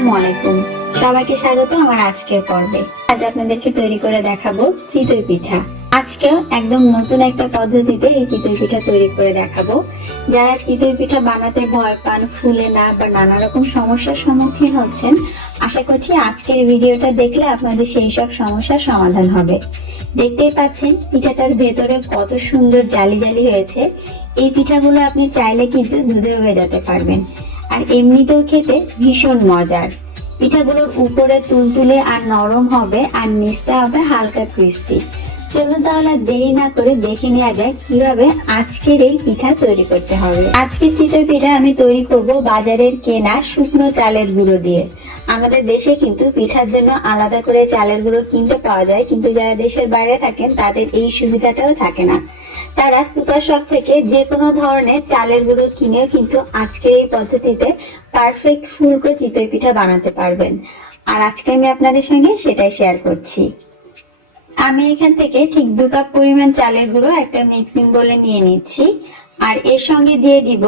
আসসালামু আলাইকুম, সবাইকে স্বাগত আমার আজকের পর্বে। আজ আপনাদেরকে তৈরি করে দেখাবো চিতই পিঠা। আজকেও একদম নতুন একটা পদ্ধতিতে এই চিতই পিঠা তৈরি করে দেখাবো। যারা চিতই পিঠা বানাতে ভয় পান, ফুলে না বা নানা রকম সমস্যার সম্মুখীন হচ্ছেন, আশা করছি আজকের ভিডিওটা দেখলে আপনাদের সেই সব সমস্যার সমাধান হবে। দেখতেই পাচ্ছেন পিঠাটার ভেতরে কত সুন্দর জালি জালি হয়েছে। এই পিঠাগুলো আপনি চাইলে কিন্তু দুধেও ভেজাতে পারবেন, আর এমনিতেও খেতে ভীষণ মজার। পিঠাগুলোর উপরে তুলতুলে আর নরম হবে, আর নিচটা হবে হালকা ক্রিস্পি। চলুন তাহলে দেরি না করে দেখে নেওয়া যায় কিভাবে আজকের এই পিঠা তৈরি করতে হবে। আজকের চিতই পিঠা আমি তৈরি করব বাজারের কেনা শুকনো চালের গুঁড়ো দিয়ে। আমাদের দেশে কিন্তু পিঠার জন্য আলাদা করে চালের গুঁড়ো কিনতে পাওয়া যায়, কিন্তু যারা দেশের বাইরে থাকেন তাদের এই সুবিধাটাও থাকে না। তারা সুপার শপ থেকে যে কোনো ধরনের চালের গুঁড়ো কিনেও কিন্তু আজকের এই পদ্ধতিতে পারফেক্ট ফুলকো চিতই পিঠা বানাতে পারবেন। আর আজকে আমি আপনাদের সঙ্গে সেটাই শেয়ার করছি। আমি এখান থেকে ঠিক 2 কাপ পরিমাণ চালের গুঁড়ো একটা মিক্সিং বোলে নিয়ে নিচ্ছি, আর এর সঙ্গে দিয়ে দিব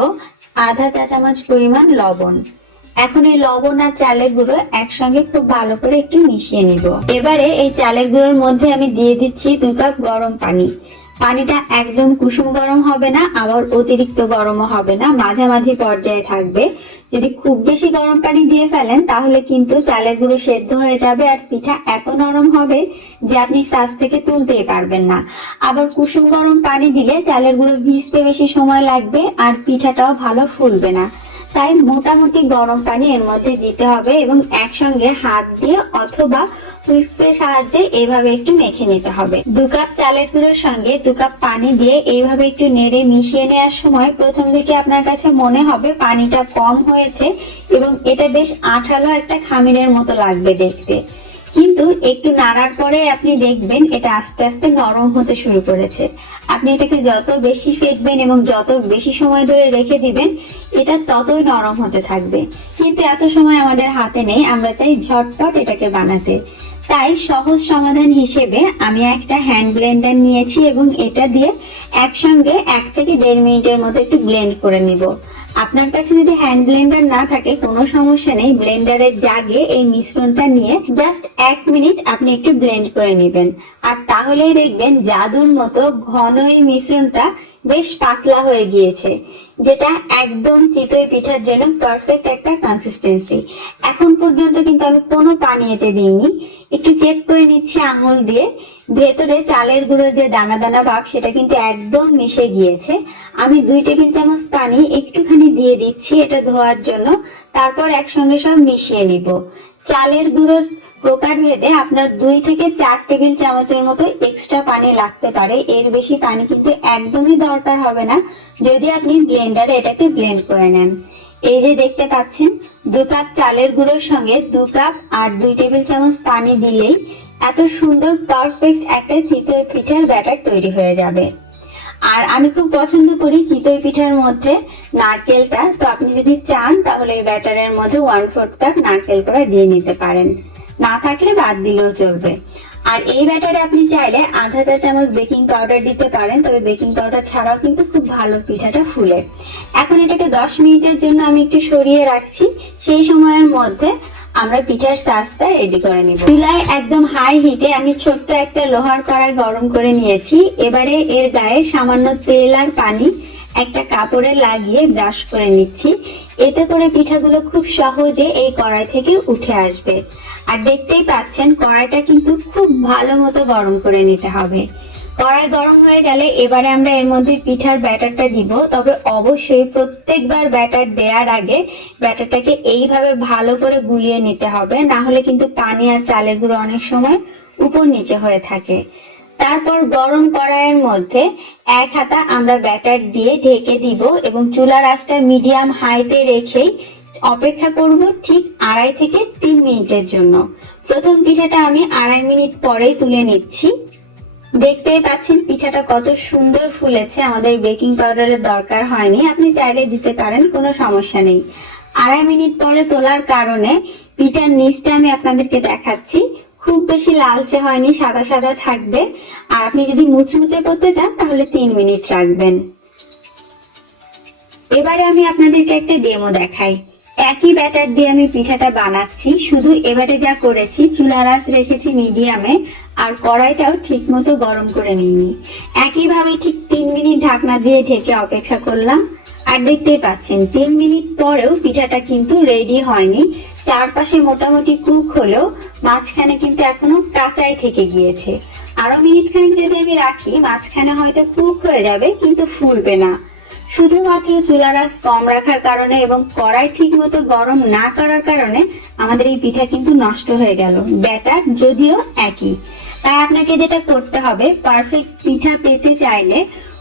আধা চা চামচ পরিমাণ লবণ। এখন এই লবণ আর চালের গুঁড়ো একসঙ্গে খুব ভালো করে একটু মিশিয়ে নিব। এবারে এই চালের গুঁড়োর মধ্যে আমি দিয়ে দিচ্ছি 2 কাপ গরম পানি। পানিটা একদম কুসুম গরম হবে না, আবার অতিরিক্ত গরমও হবে না, মাঝামাঝি পর্যায়ে থাকবে। যদি খুব বেশি গরম পানি দিয়ে ফেলেন তাহলে কিন্তু চালের গুঁড়ো সেদ্ধ হয়ে যাবে, আর পিঠা এত নরম হবে যে আপনি ছাঁচ থেকে তুলতেই পারবেন না। আবার কুসুম গরম পানি দিলে চালের গুঁড়ো ভিজতে বেশি সময় লাগবে, আর পিঠাটাও ভালো ফুলবে না। তাই মোটামুটি গরম পানি এর মধ্যে দিতে হবে এবং একসঙ্গে হাত দিয়ে অথবা হুইস্কের সাহায্যে এইভাবে একটু মেখে নিতে হবে। 2 কাপ চালের গুঁড়োর সঙ্গে 2 কাপ পানি দিয়ে এইভাবে একটু নেড়ে মিশিয়ে নেওয়ার সময় প্রথম দিকে আপনার কাছে মনে হবে পানিটা কম হয়েছে এবং এটা বেশ আঠালো একটা খামিরের মতো লাগবে দেখতে, কিন্তু একটু নাড়ার পরে আপনি দেখবেন এটা আস্তে আস্তে নরম হতে শুরু করেছে। আপনি এটাকে যত বেশি ফেটবেন এবং যত বেশি সময় ধরে রেখে দিবেন এটা ততই নরম হতে থাকবে। কিন্তু এত সময় আমাদের হাতে নেই, আমরা চাই ঝটপট এটাকে বানাতে। তাই সহজ সমাধান হিসেবে আমি একটা হ্যান্ড ব্লেন্ডার নিয়েছি এবং এটা দিয়ে একসঙ্গে 1 থেকে 1.5 মিনিটের মতো একটু ব্লেন্ড করে নিব। আপনার কাছে যদি হ্যান্ড ব্লেন্ডার না থাকে কোনো সমস্যা নেই, ব্লেন্ডারের জাগে এই মিশ্রণটা নিয়ে জাস্ট 1 মিনিট আপনি একটু ব্লেন্ড করে নেবেন, আর তাহলেই দেখবেন জাদুর মতো ঘন এই মিশ্রণটা বেশ পাতলা হয়ে গিয়েছে, যেটা একদম চিতই পিঠার জন্য পারফেক্ট একটা কনসিস্টেন্সি। এখন পর্যন্ত কিন্তু আমি কোনো পানি এতে দিইনি। একটু চেক করে নিচ্ছি আঙুল দিয়ে, ভেতরে চালের গুঁড়ো যে দানা দানা ভাব সেটা কিন্তু একদম মিশে গিয়েছে। আমি 2 টেবিল চামচ পানি একটুখানি দিয়ে দিচ্ছি এটা ধোয়ার জন্য, তারপর একসঙ্গে সব মিশিয়ে নিব। চালের গুঁড়োর প্রকার ভেদে আপনার 2 থেকে 4 টেবিল চামচের মতো এক্সট্রা পানি লাগতে পারে, এর বেশি পানি কিন্তু একদমই দরকার হবে না যদি আপনি ব্লেন্ডারে এটাকে ব্লেন্ড করে নেন। এই যে দেখতে পাচ্ছেন 2 কাপ চালের গুঁড়োর সঙ্গে 2 কাপ আর 2 টেবিল চামচ পানি দিলেই এত সুন্দর পারফেক্ট একটা চিতই পিঠার ব্যাটার তৈরি হয়ে যাবে। আর আমি খুব পছন্দ করি চিতই পিঠার মধ্যে নারকেলটা, তো আপনি যদি চান তাহলে এই ব্যাটারের মধ্যে 1/4 কাপ নারকেল কড়া দিয়ে নিতে পারেন, না থাকলে বাদ দিলেও চলবে। আর এই ব্যাটারে আপনি চাইলে আধা চা চামচ বেকিং পাউডার দিতে পারেন, তবে বেকিং পাউডার ছাড়াও কিন্তু খুব ভালো পিঠাটা ফুলে। এখন এটাকে 10 মিনিটের জন্য আমি একটু সরিয়ে রাখছি। সেই সময়ের মধ্যে আমরা পিঠার সাজটা রেডি করে নিব। চুলায় একদম হাই হিটে আমি ছোট্ট একটা লোহার কড়াই গরম করে নিয়েছি। এবারে এর গায়ে সামান্য তেল আর পানি একটা কাপড়ে লাগিয়ে ব্রাশ করে নিচ্ছি। এতে করে পিঠাগুলো খুব সহজে এই কড়াই থেকে উঠে আসবে। আর দেখতেই পাচ্ছেন কড়াইটা কিন্তু খুব ভালো মতো গরম করে নিতে হবে। কড়াই গরম হয়ে গেলে এবারে আমরা এর মধ্যে পিঠার ব্যাটারটা দিব, তবে অবশ্যই প্রত্যেকবার ব্যাটার দেওয়ার আগে ব্যাটারটাকে এইভাবে ভালো করে গুলিয়ে নিতে হবে, না হলে কিন্তু পানি আর চালের গুঁড়ো অনেক সময় উপর নিচে হয়ে থাকে। তারপর গরম কড়াইয়ের মধ্যে 1 হাতা আমরা ব্যাটার দিয়ে ঢেকে দিব এবং চুলার আঁচটা মিডিয়াম হাইতে রেখেই অপেক্ষা করব ঠিক 2.5 থেকে 3 মিনিটের জন্য। প্রথম পিঠাটা আমি 2.5 মিনিট পরেই তুলে নিচ্ছি। দেখতেই পাচ্ছেন পিঠাটা কত সুন্দর ফুলেছে, আমাদের বেকিং পাউডারের দরকার হয়নি, আপনি চাইলে দিতে পারেন, কোনো সমস্যা নেই। 2.5 মিনিট পরে তোলার কারণে পিঠার নিচটা আমি আপনাদেরকে দেখাচ্ছি, খুব বেশি লালচে হয়নি, সাদা সাদা থাকবে। আর আপনি যদি মুচমুচে করতে চান তাহলে 3 মিনিট রাখবেন। এবারে আমি আপনাদেরকে একটা ডেমো দেখাই। একই ব্যাটার দিয়ে আমি পিঠাটা বানাচ্ছি, শুধু এবারে যা করেছি চুলার আঁচ রেখেছি মিডিয়ামে আর কড়াইটাও ঠিক মতো গরম করে নিইনি। একইভাবে ঠিক 3 মিনিট ঢাকনা দিয়ে ঢেকে অপেক্ষা করলাম। আর দেখতেই পাচ্ছেন 3 মিনিট পরেও পিঠাটা কিন্তু রেডি হয়নি। চারপাশে মোটামুটি কুক হলেও মাঝখানে কিন্তু এখনো কাঁচাই থেকে গিয়েছে। আরো মিনিট খানিক যদি আমি রাখি মাঝখানে হয়তো কুক হয়ে যাবে, কিন্তু ফুলবে না। শুধুমাত্র চুলার আঁচ কম রাখার কারণে এবং কড়াই ঠিক মতো গরম না করার কারণে আমাদের এই পিঠা কিন্তু নষ্ট হয়ে গেল। ব্যাটার যদিও একই, তাই আপনাকে যেটা করতে হবে, পারফেক্ট পিঠা পেতে চাইলে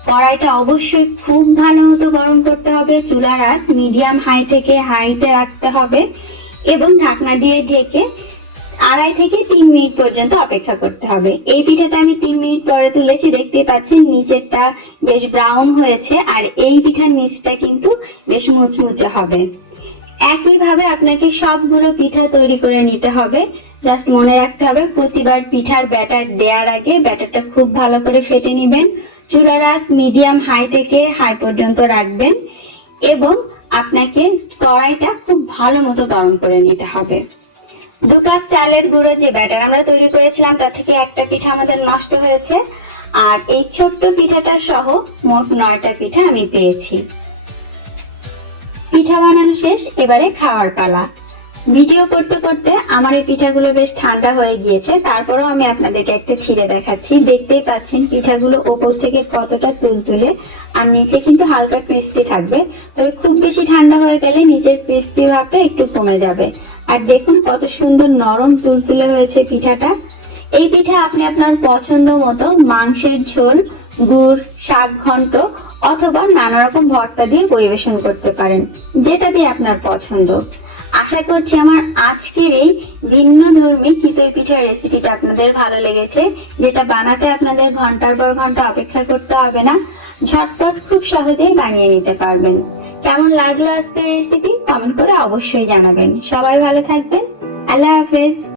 কড়াইটা অবশ্যই খুব ভালো মতো গরম করতে হবে। চুলার আঁচ মিডিয়াম হাই থেকে হাইতে রাখতে হবে এবং ঢাকনা দিয়ে ঢেকে 2.5 থেকে 3 মিনিট পর্যন্ত অপেক্ষা করতে হবে। এই পিঠাটা আমি 3 মিনিট পরে তুলেছি, দেখতে পাচ্ছেন নিচেরটা বেশ ব্রাউন হয়েছে আর এই পিঠার নিচটা কিন্তু বেশ মুচমুচে হবে। একইভাবে আপনাকে সবগুলো পিঠা তৈরি করে নিতে হবে। জাস্ট মনে রাখতে হবে প্রতিবার পিঠার ব্যাটার দেওয়ার আগে ব্যাটারটা খুব ভালো করে ফেটে নেবেন। চুলার আঁচ মিডিয়াম হাই থেকে হাই পর্যন্ত রাখবেন এবং আপনাকে কড়াইটা খুব ভালো মতো গরম করে নিতে হবে। 2 কাপ চালের গুঁড়ো যে ব্যাটার আমরা তৈরি করেছিলাম তার থেকে একটা পিঠা আমাদের নষ্ট হয়েছে, আর এই ছোট্ট পিঠাটা সহ মোট 9টা পিঠা আমি পেয়েছি। পিঠা বানানো শেষ, এবারে খাওয়ার পালা। ভিডিও করতে করতে আমার এই পিঠাগুলো বেশ ঠান্ডা হয়ে গিয়েছে, তারপরেও আমি আপনাদেরকে একটা ছিঁড়ে দেখাচ্ছি। দেখতেই পাচ্ছেন পিঠাগুলো ওপর থেকে কতটা তুলতুলে আর নিচে কিন্তু হালকা ক্রিস্পি থাকবে। তবে খুব বেশি ঠান্ডা হয়ে গেলে নিচের ক্রিস্পি ভাবটা একটু কমে যাবে। আর দেখুন কত সুন্দর নরম তুলতুলে হয়েছে পিঠাটা। এই পিঠা আপনি আপনার পছন্দ মতো মাংসের ঝোল, গুড়, শাক ঘন্ট অথবা নানা রকম ভর্তা দিয়ে পরিবেশন করতে পারেন, যেটা দিয়ে আপনার পছন্দ। আশা করছি আমার আজকের এই ভিন্ন ধর্মী চিতই পিঠার রেসিপিটা আপনাদের ভালো লেগেছে, যেটা বানাতে আপনাদের ঘন্টার পর ঘন্টা অপেক্ষা করতে হবে না, ঝটপট খুব সহজেই বানিয়ে নিতে পারবেন। কেমন লাগলো আজকের রেসিপি কমেন্ট করে অবশ্যই জানাবেন। সবাই ভালো থাকবেন। আল্লাহ হাফেজ।